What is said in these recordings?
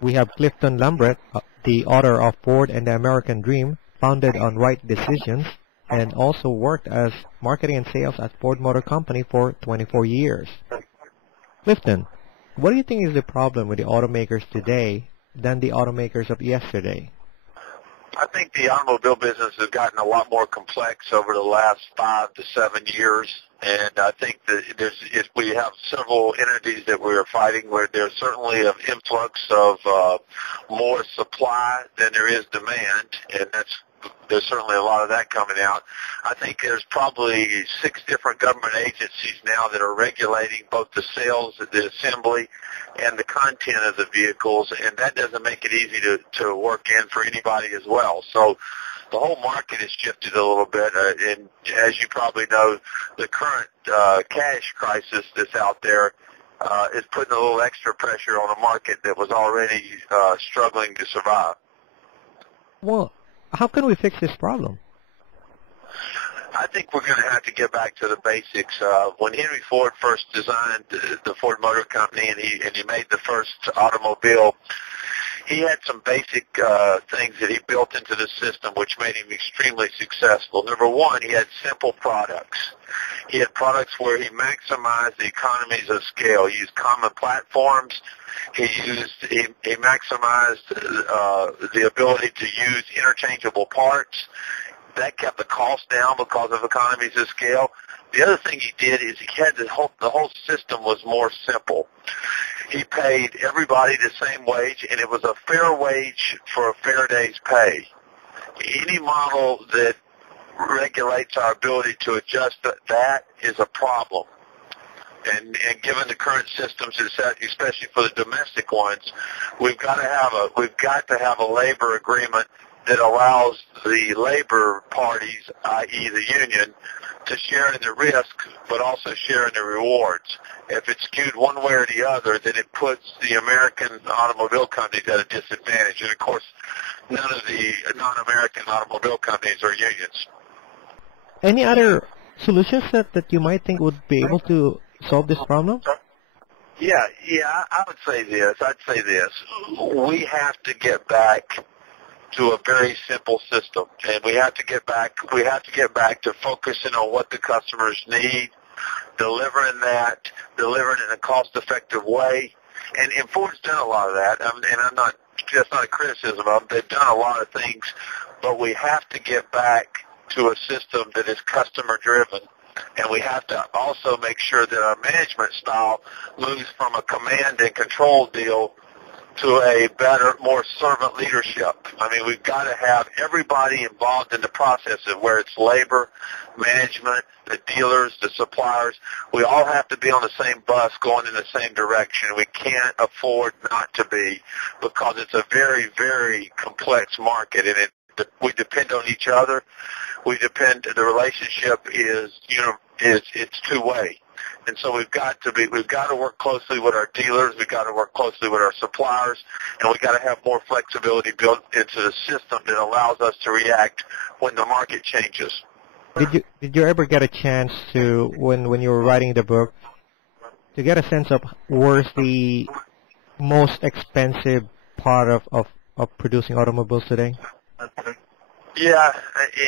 We have Clifton Lambreth, the author of Ford and the American Dream, founded on right decisions, and also worked as marketing and sales at Ford Motor Company for 24 years. Clifton, what do you think is the problem with the automakers today than the automakers of yesterday? I think the automobile business has gotten a lot more complex over the last 5 to 7 years, and I think that we have several entities that we are fighting where there's certainly an influx of more supply than there is demand, and there's certainly a lot of that coming out. I think there's probably 6 different government agencies now that are regulating both the sales, the assembly, and the content of the vehicles, and that doesn't make it easy to work in for anybody as well. So the whole market has shifted a little bit, and as you probably know, the current cash crisis that's out there is putting a little extra pressure on a market that was already struggling to survive. Well, how can we fix this problem? I think we're going to have to get back to the basics. When Henry Ford first designed the Ford Motor Company and he made the first automobile, he had some basic things that he built into the system which made him extremely successful. Number one, he had simple products. He had products where he maximized the economies of scale. He used common platforms. He maximized the ability to use interchangeable parts. That kept the cost down because of economies of scale. The other thing he did is he had the whole system was more simple. He paid everybody the same wage, and it was a fair wage for a fair day's pay. Any model that regulates our ability to adjust that is a problem. And given the current systems, especially for the domestic ones, we've got to have a labor agreement that allows the labor parties, i.e. the union, to share in the risk, but also share in the rewards. If it's skewed one way or the other, then it puts the American automobile companies at a disadvantage. And, of course, none of the non-American automobile companies are unions. Any other solutions that you might think would be able to solve this problem? Yeah, I would say this. I'd say this. We have to get back to a very simple system, and we have to get back to focusing on what the customers need, delivering in a cost-effective way. And Ford's done a lot of that, and that's not a criticism of them. They've done a lot of things, but we have to get back to a system that is customer-driven. And we have to also make sure that our management style moves from a command and control deal to a better, more servant leadership. I mean, we've got to have everybody involved in the process of where it's labor, management, the dealers, the suppliers. We all have to be on the same bus going in the same direction. We can't afford not to be, because it's a very, very complex market, and we depend on each other. The relationship is it's two-way. And so we've got to work closely with our dealers, we've got to work closely with our suppliers, and we've got to have more flexibility built into the system that allows us to react when the market changes. Did you ever get a chance to, when you were writing the book, to get a sense of where's the most expensive part of producing automobiles today? Yeah,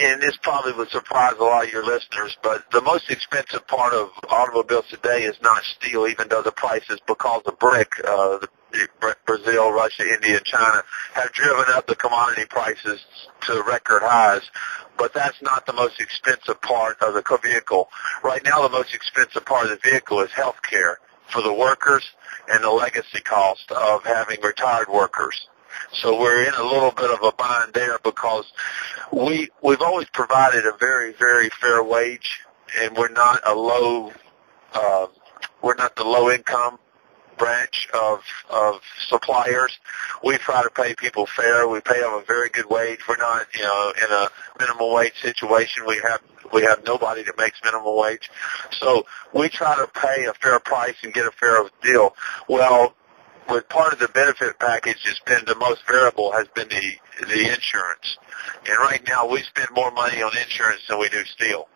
and this probably would surprise a lot of your listeners, but the most expensive part of automobiles today is not steel, even though the prices, because of BRIC, Brazil, Russia, India, and China, have driven up the commodity prices to record highs. But that's not the most expensive part of the vehicle. Right now, the most expensive part of the vehicle is health care for the workers and the legacy cost of having retired workers. So we're in a little bit of a bind there, because we've always provided a very, very fair wage, and we're not the low income branch of suppliers. We try to pay people fair. We pay them a very good wage. We're not, in a minimum wage situation. We have nobody that makes minimum wage. So we try to pay a fair price and get a fair deal. Well, with part of the benefit package has been the most variable has been the insurance. And right now we spend more money on insurance than we do steel.